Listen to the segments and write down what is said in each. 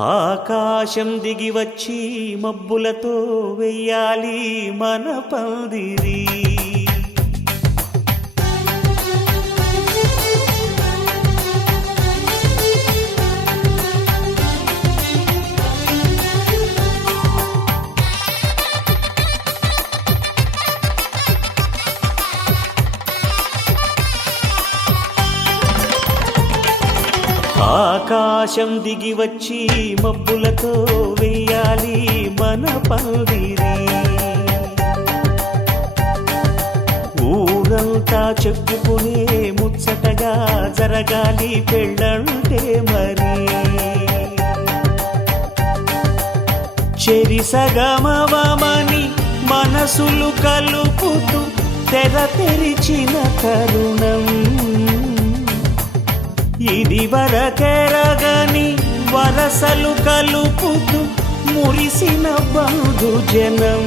ఆకాశం దిగి వచ్చి మబ్బులతో వెయ్యాలి మన పందిరి. ఆకాశం దిగి వచ్చి మబ్బులతో వెయ్యాలి మన పందిరి. ఊరంతా చెప్పుకునే ముచ్చటగా జరగాలి పెళ్ళంటే మరి. చెరిసగమవమని మనసులు కలుపుతూ తెర తెరిచిన తరుణం. ఇది వరకెరగని వరసలు కలుపుతూ మురిసిన బంధుజనం.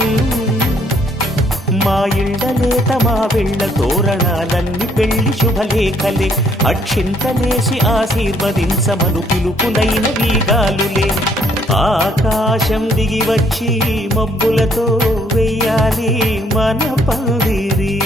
మా ఇళ్ళలేత మా వెళ్ళ తోరణాలన్నీ పెళ్లి శుభలేఖలే. అక్షింతలేసి ఆశీర్వదించమను పిలుపులైన వీగాలులే. ఆకాశం దిగి వచ్చి మబ్బులతో వెయ్యాలి మన పందిరి.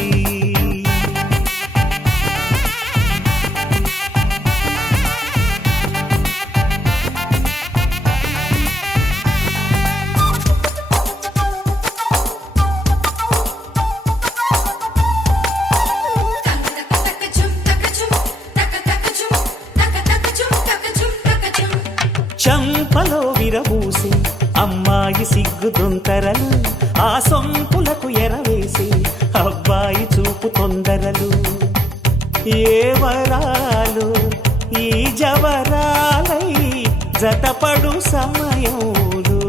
చంపలో విరబూసి అమ్మాయి సిగ్గు దొంతరలు. ఆ సొంపులకు ఎరవేసి అబ్బాయి చూపు తొందరలు. ఏ వరాలు ఈ జవరాలై జతపడు సమయంలో.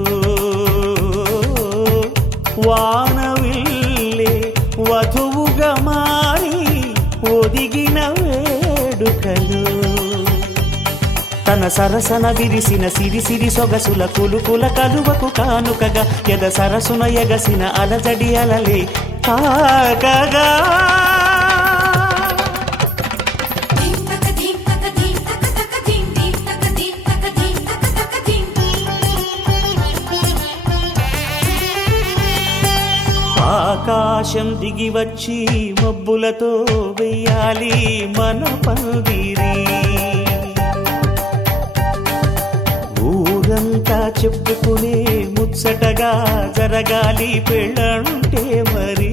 వానవిల్లే వధువుగా మారి ఒదిగిన వేడుకలు. తన సరసన విరిసిన సిరిసిరి సొగసుల కులుకుల కలువకు కానుకగా ఎద సరసున ఎగసిన అలజడి అలలే తాకగా. ఆకాశం దిగి వచ్చి మబ్బులతో వెయ్యాలి మన పందిరి. ఊరంతా చెప్పుకునే ముచ్చటగా జరగాలి పెళ్ళంటే మరి.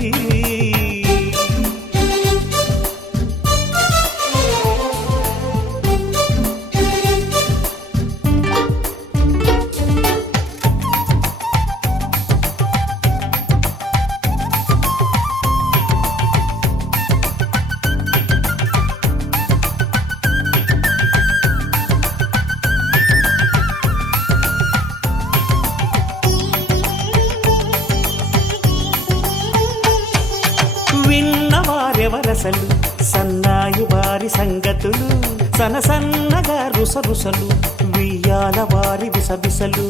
విన్నవారెవరసలు సన్నాయి వారి సంగతులు. సనసన్నగా రుసరుసలు వియ్యాల వారి విసబిసలు.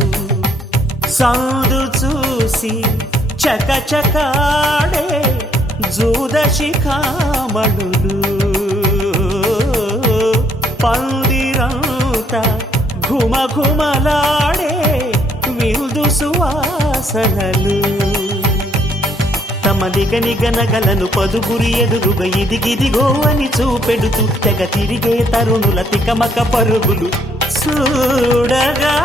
సందు చూసి చకచకాడే జూదశిఖామణులు. పందిరంతా ఘుమఘుమలాడే విందు సువాసనలు. తమ నిగనగలను పదుగురి ఎదురుగా ఇదిగిదిగో అని చూపెడుతూ తెగ తిరిగే తరుణుల తికమక పరుగులు చూడగా.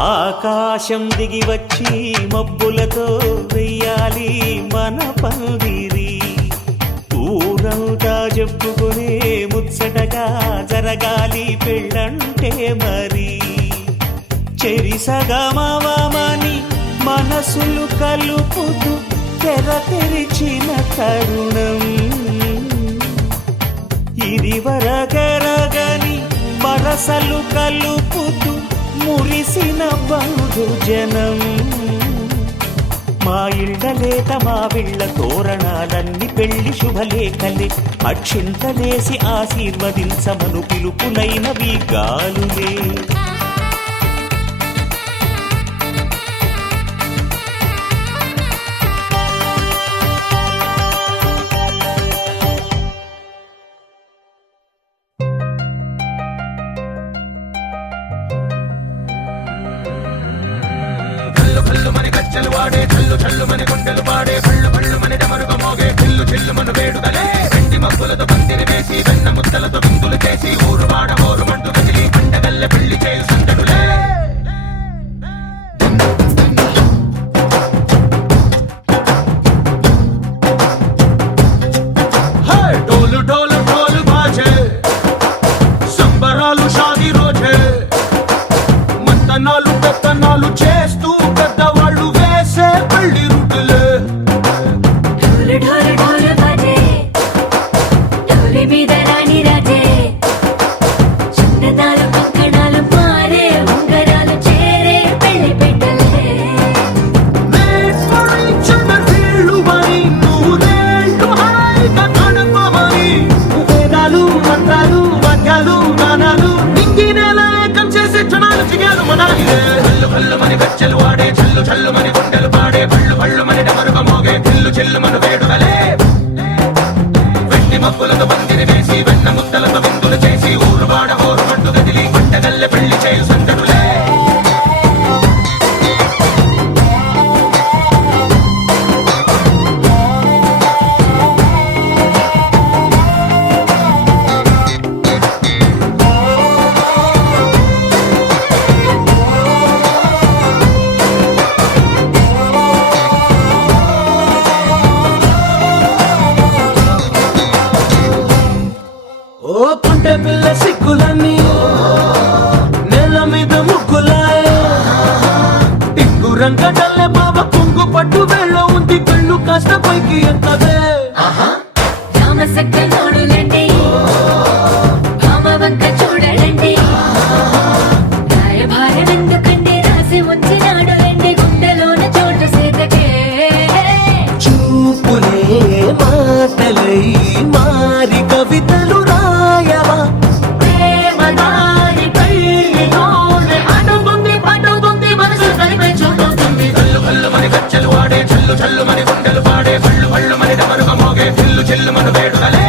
ఆకాశం దిగి వచ్చి మబ్బులతో వెయ్యాలి మన పందిరి. ఊరంతా చెప్పుకునే ముచ్చటగా జరగాలి పెళ్ళంటే మరి. చెరిసగమవమని మనసులు కలుపుతూ తెర తెరిచిన తరుణం. ఇది వరకెరగని వరసలు కలుపుతూ మురిసిన బంధుజనం. మా ఇళ్ళలేత మా వీళ్ళ తోరణాలన్నీ పెళ్లి శుభలేఖలే. అక్షింతలేసి ఆశీర్వదించమను పిలుపులైన వీగాలులే. గచ్చలు వాడే చల్లు చల్లు మని గుండెలు పాడే పళ్ళు పళ్ళు మని డమరుగ మోగే చిల్లు చిల్లు మను వేడుదలే వెండి మబ్బులతో పందిరి వేసి వెన్న ముద్దలతో విందులు చేసి ఊరు వాడ ఊరు మంటు కదిలి పండగల్లె పెళ్లి చేయు సందడులే ढोल ढोल ढोल बाजे సంబరాలు షాదీ రోజే మంతనాలు పెత్తనాలు చేస్తూ పెద్దవాళ్ళు వేసే పెళ్లి రుటులే ढोल ढोल ढोल बाजे ढोली మీద రాణి రాజే చందనాలు కంకణాలు మారే ఉంగరాలు చేరే పెళ్లి పెట్టలే చిన్న వీళ్ళు మరి నూరేళ్ళు హాయిగా గడపమని వేదాలు మంత్రాలు వాద్యాలు గానాలు నింగి నేల ఏకం చేసే క్షణాలు చిగాలు మనాలి హల్లు హల్లు మని గచ్చలు వాడే చల్లు చల్లు మని గుండెలు పాడే పళ్ళు పళ్ళు మని డమరుగ మోగే చిల్లు చిల్లు మను వేడుదలే వెండి మబ్బులతో పందిరి వేసి వెన్న ముద్దలతో విందులు చేసి ఊరు వాడ ఊరు మట్టు కదిలి పంటగల్లె పెళ్లి చేయు సందడులే ఓ పుంటె పిల్ల సిక్కులన్నీ నేల మీద ముగ్గులాయే టింగు రంగడల్లె బావ కుంగు పట్టు వేళ్ళ ఉంది కళ్ళు కాస్త పైకి ఎత్తదే రామసక్క నోడులండి భామవంక చూడలండి రాయభారం ఎందుకండి రాసి ఉంచినాడు రండి గుండెలోన చోటు సేతకే చూపులే మాటలై మారి కవితలు రాయవా ప్రేమదారి పెళ్లిలోనే అడుగుంది పట్టుకుంది మనసు కలిపే చూడుతుంది కల్లు కల్లు మని గచ్చలు వాడే చల్లు చల్లు మని గుండెలు పాడే పళ్ళు పళ్ళు మని డమరుగ మోగే చిల్లు చిల్లు మను వేడుదలే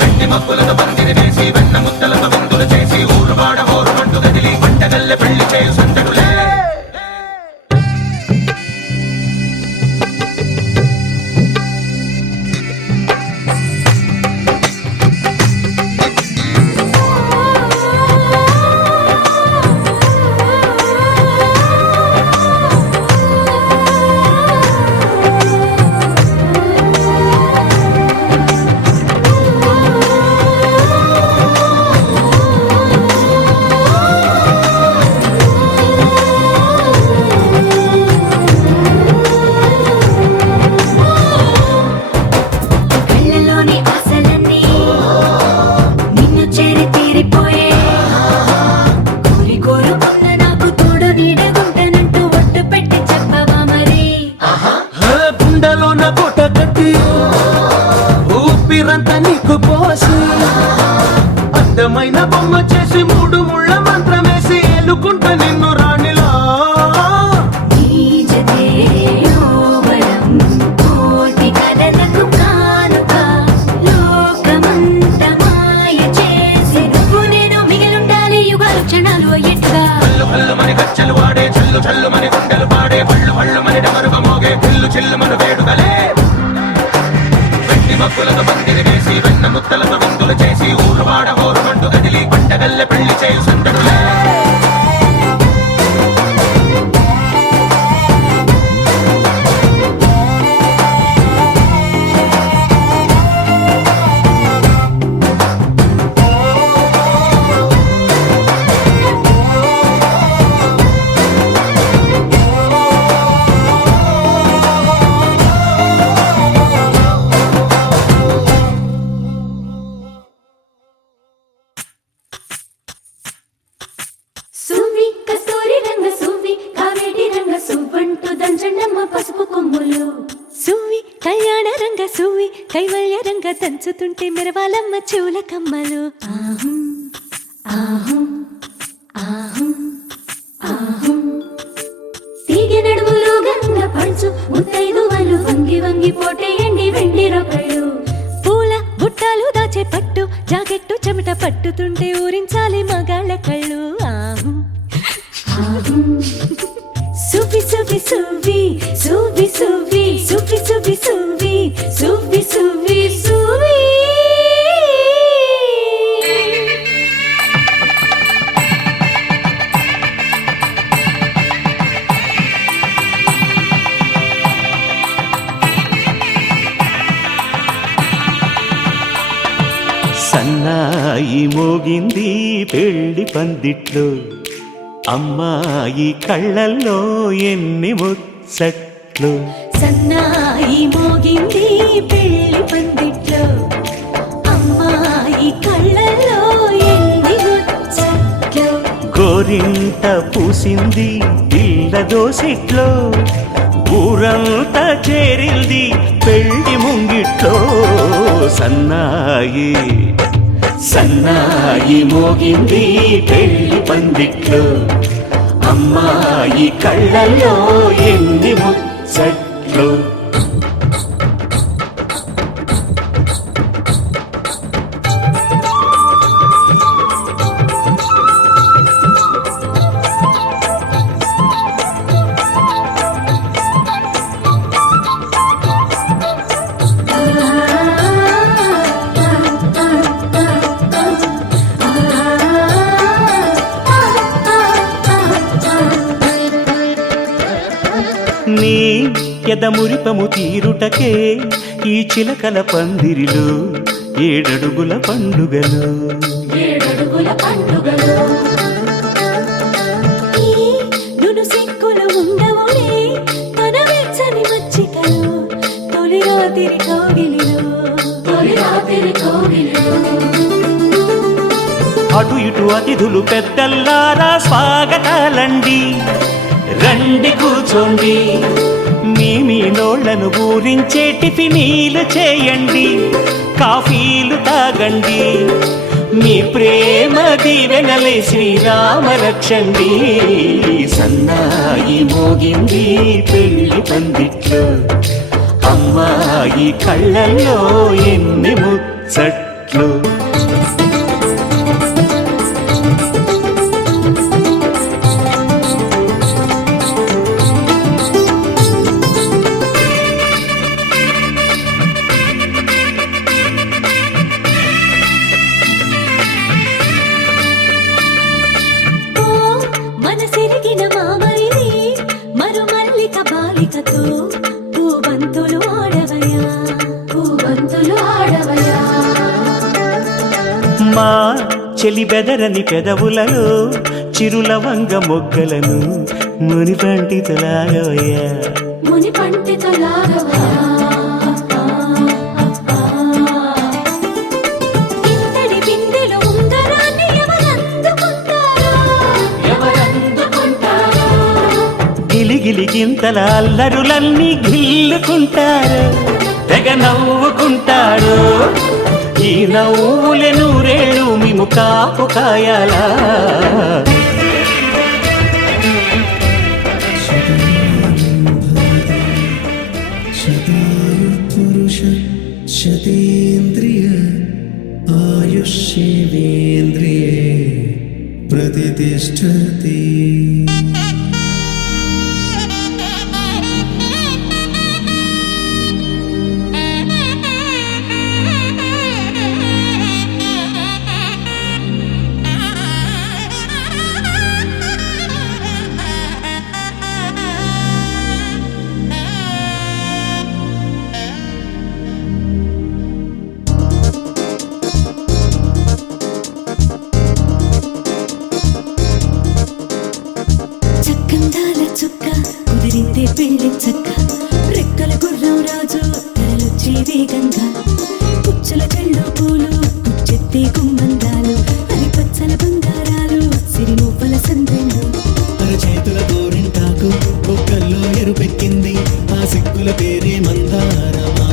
వెండి మబ్బులతో పందిరి వేసి వెన్న ముద్దలతో విందులు చేసి ఊరు వాడ ఊరు మంటు కదిలి పంటగల్లె పెళ్లి చేయు సందడులే కళ్ళలోని ఆశలన్నీ నిన్ను చేరి తీరిపోయే కోరి కోరుకున్న నాకు తోడు నీడగుంటానంటూ ఒట్టు పెట్టి చెప్పవా మరి గుండెలోన కోట కట్టి ఊపిరంతా నీకు పోసి అందమైన బొమ్మ చేసి మూడు ముళ్ళ మంత్రమేసి ఏలుకుంటా నిన్ను రాణిలా నీజతే యోవరం కోటి కలలకు కానుక లోకమంత మాయ చేసి నువ్వు నేను మిగిలుండాలి యుగాలు క్షణాలు అయ్యేట్టుగా కల్లు కల్లు మని గచ్చలు వాడే చల్లు చల్లు మని గుండెలు పాడే పళ్ళు పళ్ళు మని డమరుగ మోగే చిల్లు చిల్లు మను వేడుదలే వెండి మబ్బులతో పందిరి వేసి వెన్న ముద్దలతో విందులు చేసి ఊరు వాడ ఊరు మంటు కదిలి పంటగల్లె పెళ్లి చేయు సందడులే సువ్వి కస్తూరి రంగ సువ్వి కావేటి రంగ సువ్వంటూ దంచండమ్మ పసుపు కొమ్ములు సువ్వి కళ్యాణ రంగ సువ్వి కైవల్య రంగ దంచుతుంటే మెరవాలమ్మ చెవుల కమ్మలు ఆహం ఆహం ఆహం ఆహం తీగె నడుములు గంగ పంచు ముత్తైదువలు వంగి వంగి పోటేయండి వెండి రొకళ్ళు పూల బుట్టాలు దాచే పట్టు జాకెట్టు చెమట పట్టుతుంటే ఊరించాలి మగాళ్ళ కళ్ళు ఆహం ఆహం సువ్వి సువ్వి సువ్వి సువ్వి సువ్వి సువ్వి సువ్వి సువ్వి సువ్వి సువ్వి సన్నాయి మోగింది పెళ్లి పందిట్లో అమ్మాయి కళ్ళల్లో ఎన్ని ముచ్చట్లు సన్నాయి మోగింది పెళ్లి పందిట్లో అమ్మాయి కళ్ళలో ఎన్ని ముచ్చట్లు గోరింట పూసింది పిల్ల దోసిట్లో ఊరంతా చేరింది పెళ్లి ముంగిట్లో సన్నాయి సన్నాయి మోగింది పెళ్లి పందిట్లో అమ్మాయి కళ్ళల్లో ఎన్ని ముచ్చట్లు నీ ఎదమురిపము తీరుటకే ఈ చిలకల పందిరిలో ఏడడుగుల పండుగలు ఏడడుగుల పండుగలు ఈ నును సిక్కులు ఉండవులే తన వెచ్చని మచ్చికలు తొలి రాత్రి కోగిలిలో అటు ఇటు అతిథులు పెద్దల్లారా స్వాగతాలండి రండి కూర్చోండి మీ నోళ్లను ఊరించే టిఫినీలు చేయండి కాఫీలు తాగండి మీ ప్రేమ దీవెనలే శ్రీరామ రక్షండి సన్నాయి మోగింది పెళ్లి పందిట్లో అమ్మాయి కళ్ళల్లో ఎన్ని ముచ్చట్లు మనసిరిగిన మామరిది మరుమల్లిక బాలికతో పూబంతులు ఆడవయా మా చెలి బెదరని పెదవులలో చిరులవంగ మొగ్గలను మునిపంటితో లాగవయ్యా ఇంతటి బిందెలో ఉంగరాన్ని ఎవరందుకుంటారో గిలిగిలి గింతల అల్లరులన్నీ గిల్లుకుంటారు తెగ నవ్వుకుంటారు ఈ నవ్వులే నూరేళ్ళు మేము కాపు కాయాలా పురుష శతేంద్రియ ఆయుష్యేంద్రియే ప్రతిష్టతి చక్కందాల చుక్క కుదిరిందే పెళ్లి చక్క రెక్కల గుర్రం రాజు తరలొచ్చే వేగంగా పుచ్చల చెళ్ళు పూలు కుచ్చెత్తే గుమ్మందాలు అరి పచ్చల బంగారాలు సిరిమూపల సందెండు చేతుల గోరింటాకు బొక్కల్లో ఎరుపెక్కింది ఆ సిక్కుల పేరే మందారమా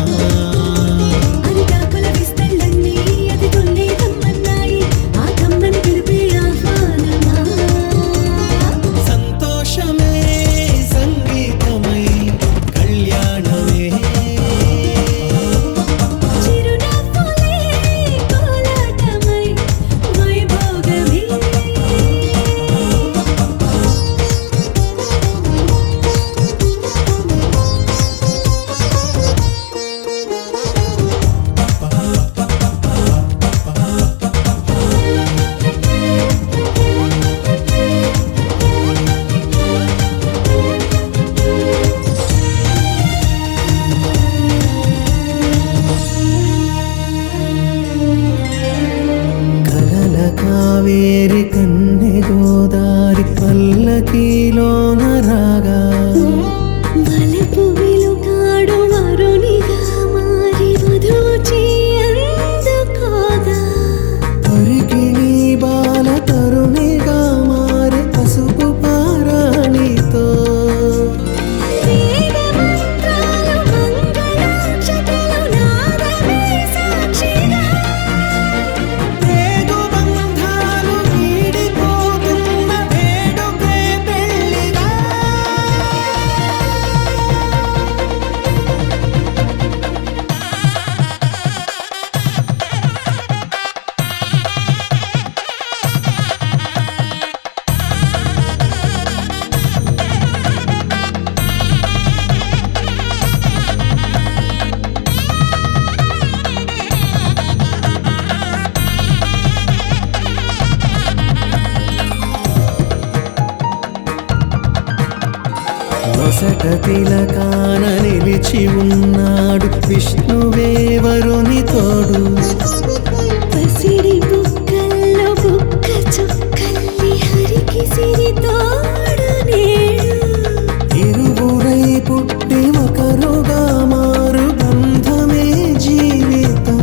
అరిటాకుల విస్తళ్ళన్నీ అది తొల్లి కమ్మన్నాయి ఆ కమ్మని పిలిపే ఆహ్వానమా సంతోషమే సంగీతమై కళ్యాణమే చిరునవ్వులే కోలాటమై వైభోగమే నొసట తిలకాన నిలిచి ఉన్నాడు విష్ణువే వరుని తోడు. పసిడి బుగ్గల్లో బుగ్గ చుక్కల్లి హరికి సిరి తోడు నేడు. ఇరువురై పుట్టి ఒకరుగా మారు బంధమే జీవితం.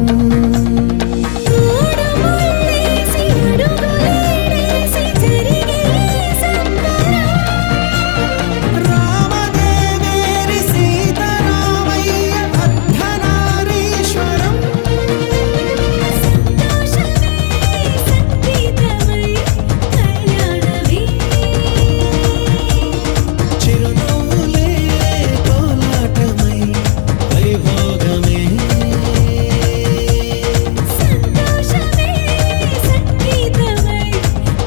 మూడు ముళ్ళేసి అడుగులేసి జరిగే సంబరం. రామదేవేరి సీతారామయ్య అర్ధనారీశ్వరం. సంతోషమే సంగీతమై కళ్యాణమే. చిరునవ్వులే కోలాటమై వైభోగమే. సంతోషమే సంగీతమై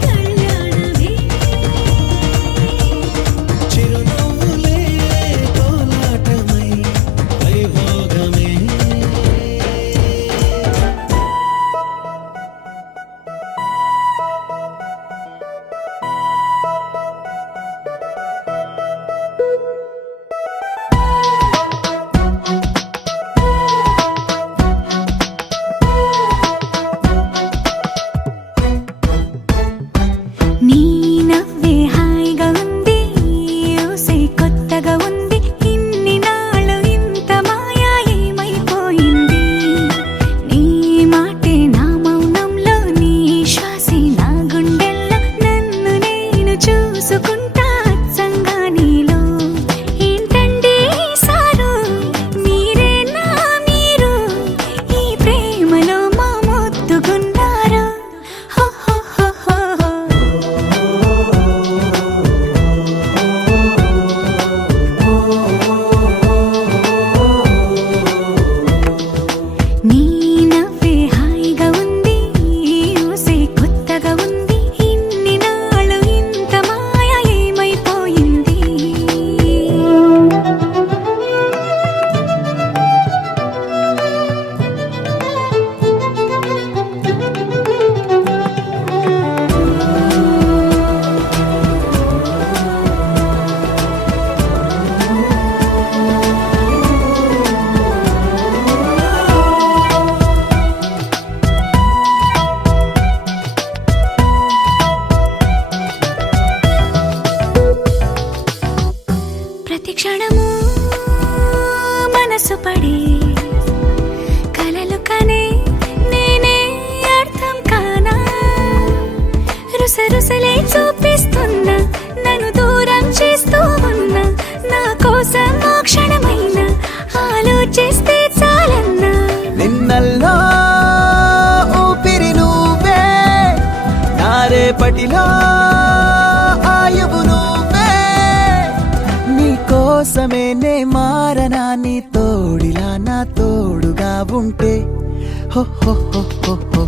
కళ్యాణమే. చిరునవ్వులే కోలాటమై వైభోగమే. నీ నవ్వే హాయిగా ఉంది, ఊసే కొత్తగా ఉంది. ఇన్ని నాళ్ళు ఇంత మాయా ఏమైపోయింది? నీ మాటే నా మౌనంలో, నీ శ్వాసే నా గుండెల్లో. నన్ను నేను చూసుకుంటా అచ్చంగా నీలో. ఏంటండి సారు, మీరే నా మీరు, ఈ ప్రేమలో మా మొత్తుకున్నారు. హో హో హో హో హో. నీ నవ్వే హాయిగా ఉంది, ఊసే కొత్తగా ఉంది. ఇన్ని నాళ్ళు ఇంత మాయ ఏమైపోయింది? ప్రతి క్షణము మనసు పడే కలలు కనే నేనే అర్థం కానా? రుసరుసలే చూపిస్తున్నా, నన్ను దూరం చేస్తూ ఉన్నా. నా కోసం ఓ క్షణమైన ఆలోచిస్తే చాలన్నా. నిన్నల్లో ఊపిరి నువ్వే, నా రేపటిలో ఆయువు నువ్వే. నీ కోసమే నే మారనా, నీ తోడిలా నా తోడుగా ఉంటే. హో హో హో హో హో.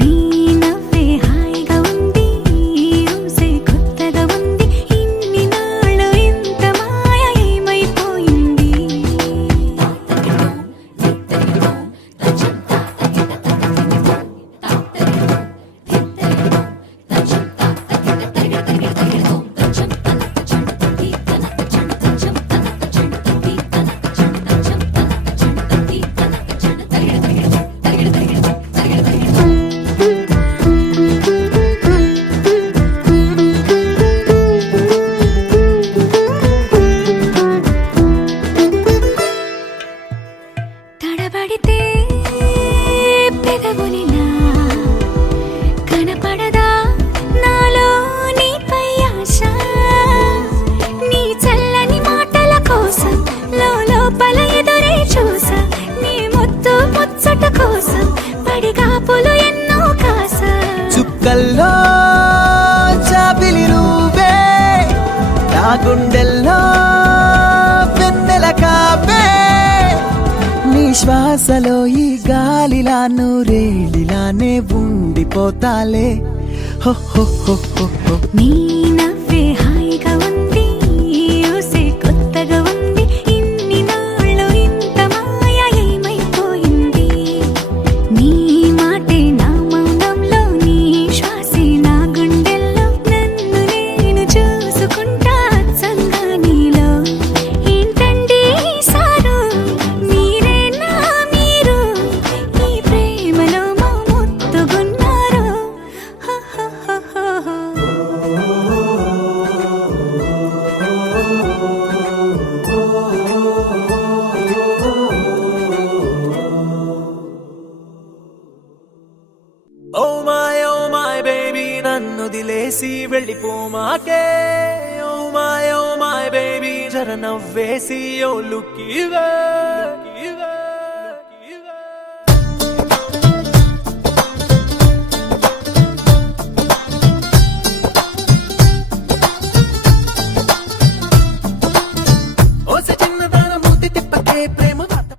నీ నవ్వే హాయిగా ఉంది, ఊసే కొత్తగా ఉంది. ఇన్ని నాళ్ళు ఇంత మాయ ఏమైపోయింది? తడబడితే పెదవులిలా కనపడదా నాలో నీపై ఆశ? నీ చల్లని మాటల కోసం లోపల ఎదురే చూసా. నీ ముద్దు ముచ్చట కోసం పడిగాపులు ఎన్నో కాసా. చుక్కల్లో చాపిలి నువ్వే, నా గుండెల్లో వెన్నెల కాపే. నీ శ్వాసలో ఈ గాలిలా నూరేలిలానే ఉండిపోతాలే. హో హో హో హో హో. నీ నవ్వే హాయిగా ఉంది, ఊసే కొత్తగా ఉంది. ఇన్ని నాళ్ళు ఇంత మాయ ఏమైపోయింది? చేసి వెళ్ళిపోమాకే ఓ మై బేబీ జర నవ్వేసి ఓ లుక్ ఇవే